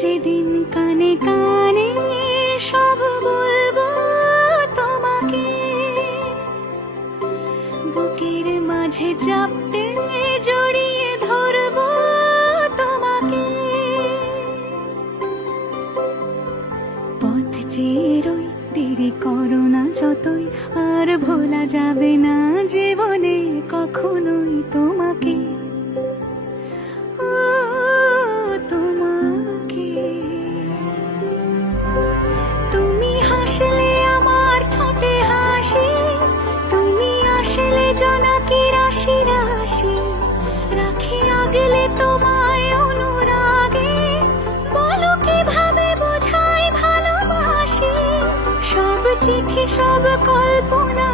যেদিন কানে কানে সব বলবো তোমাকে, বুকের মাঝে চাপতে জড়িয়ে ধরবো তোমাকে। পথ চেয়ে রই, দেরি করো না যতই, আর ভোলা যাবে না জীবনে কখনোই তোমাকে। ও তোমাকে, তুমি হাসলে আমার ঠোঁটে হাসি, তুমি আসলে জোনাকি রাশি রাশি, রাখি আগলে তোমায় অনুরাগে, বলো কিভাবে বোঝাই ভালোবাসি। সব চিঠি সব কল্পনা